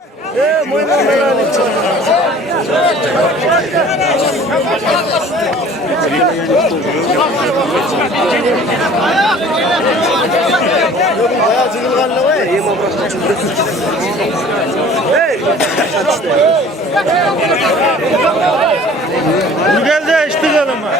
Bu geldi işte gelin mi?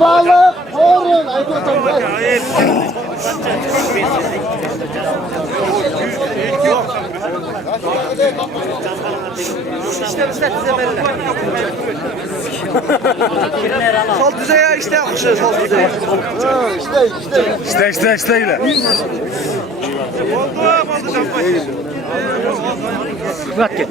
Balık, horun. Sol düzeye işte yakışır, sol düzeye. İşte ile. Bırak gel.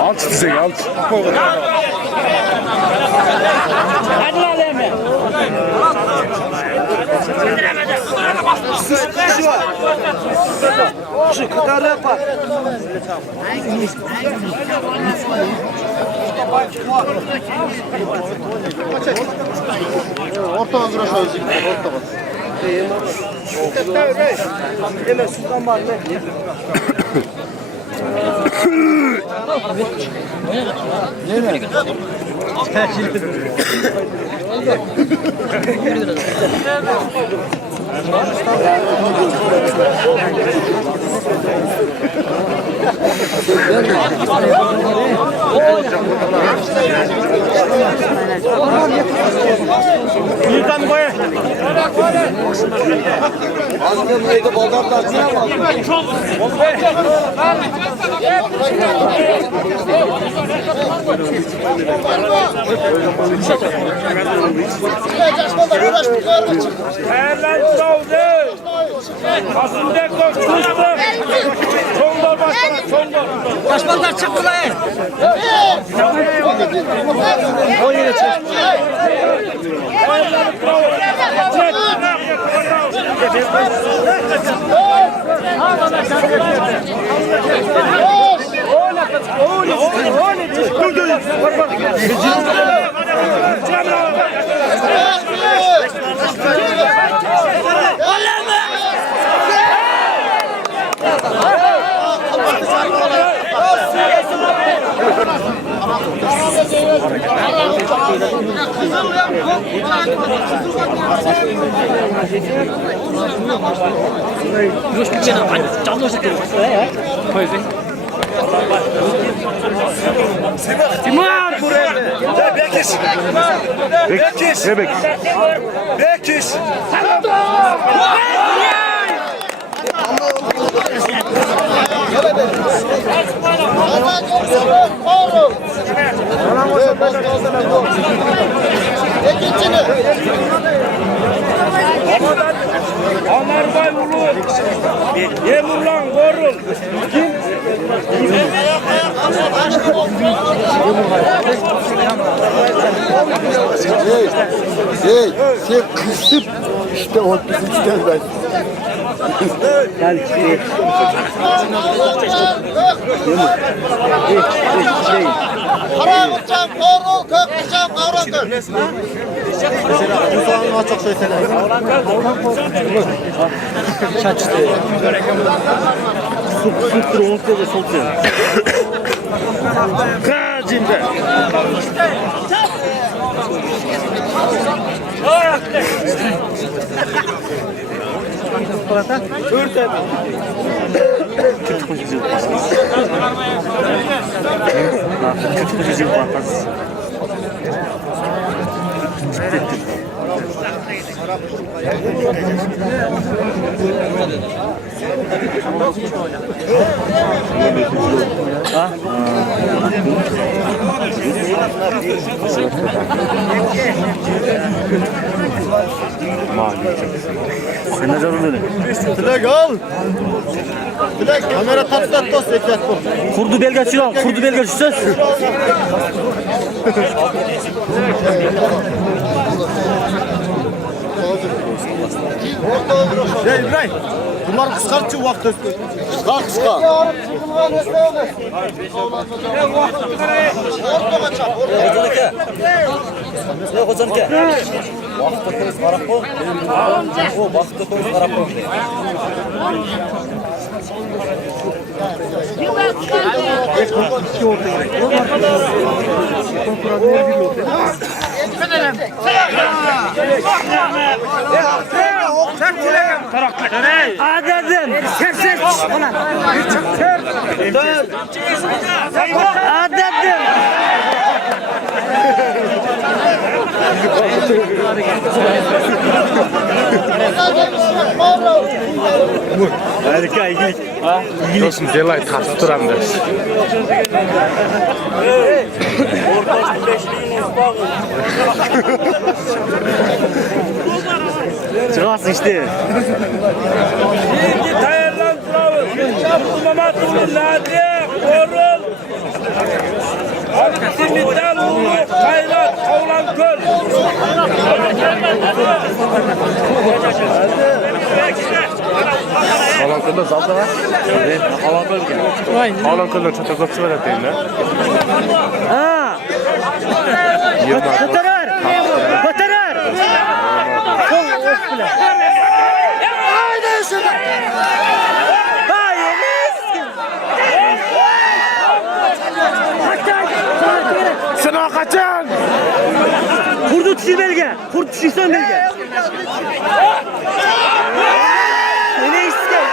Alt düzey alt. Hadi lan mi? Şu var. Şu kıtarı yapar. Ortadan dura şöyle zikir. Ortadan. Hemen sultan var ne? Yıkan koy. Azgın neydi boldan tarzına mı? Erlen Savcı. Kasım'da koşmuştu. Çongol başkanı, Çongol. Başbakanlar çıktı lan. O yere çek. Już picie na pani, ciągnął się tym. Timar buraya. Bekis. Bekis. Ne bek? Bekis. Anarbay ulu. Yemurlan korul. Sen kısıp işte o bizimkiler ben. Gel şey. Para uçan, koru, kök uçan, kavraktır. Mesela bu soğanı çok söylesene. Çaçtı. Su onlukta da sol diyor. Kacinde. Sen ne zaman böyle? Dilek al. Dilek kamera tatlat da sekat bu. Kurdu belge çıran, kurdu belge söz. Ya İbrahim. Bunlar kıskartçı vakti. Kıska. Yok hocam ki. Vakti koyuz karap bu. O vakti koyuz karap bu. Adedim. Ses. Ona. Adedim. Harika ilginç. Dostum delay tartı duram der. Çıkarsın işte. Şimdi tayarlan duralım. Mehmet'in Nadiye, Korul. Simitten Ulu, Kayrat, Kavlan Köl. Kalan kılda zalda var. Kalan kılda. Kalan kılda çataklatsı var atayım lan. Ha. Katarar. Katarar. Sol üstüne. Haydi şuna. Hayır. Sen kaçan. Kurdu düşür belge. Kurdu düşürsen belge. Ne istiyor?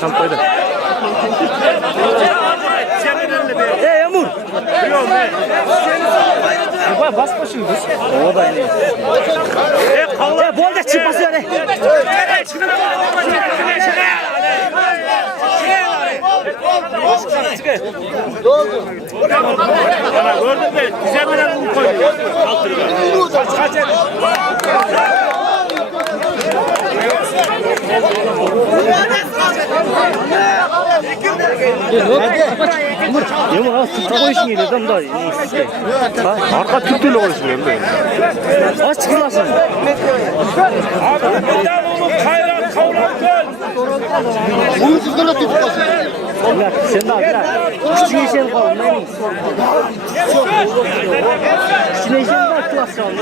Çam koydu. Yağmur. Bas başını kız. O da yine. Bolca çıkması yani. Gördün mü? Güzel bir bunu koy. Kaç et. Yağmur az tuta koyuşun geliyor adam da. Arka Türk'üyle konuşmuyorum ben. Az çıkırlasın. Abi Simitten Ulu, Kayrat, Kavlan Köl. Bunu kızlara tutmasın. Bak sen de abi. Küçük işe kalın. Küçük işe bak klas kalın.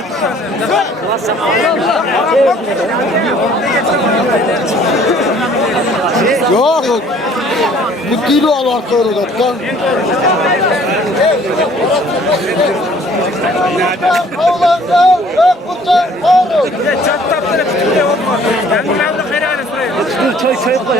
Yok. Bu dili al arkaya da. Kavlandan Gökbuçak Korul. Dur çay koy.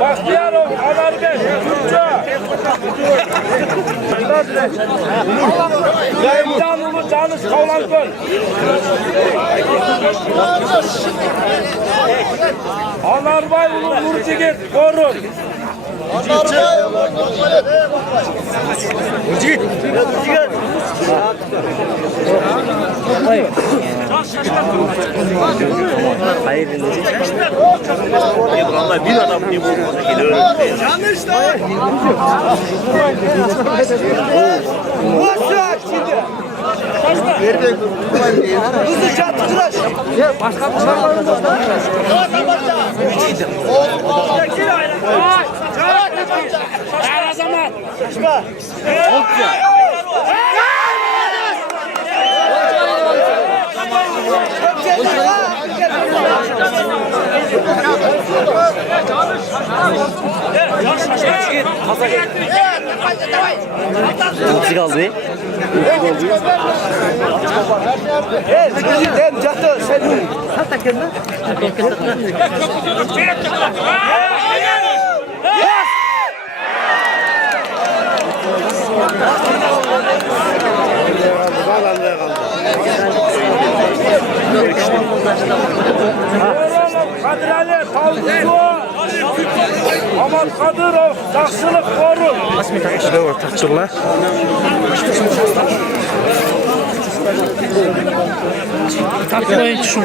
Bahtiyarov, Anarbeş, Türkçe. Simitten Ulu, Canış, Kavlan Köl. Anarbay Ulu, Nurcigit, Korul. Hayır dinleyin. Vallahi bir adam diye bu Nasıl kaldı? Kadir Ali, Tavuklu, Aman Kadırov, Taksılık Korun. İşte var takçılar. Takmayın şunu.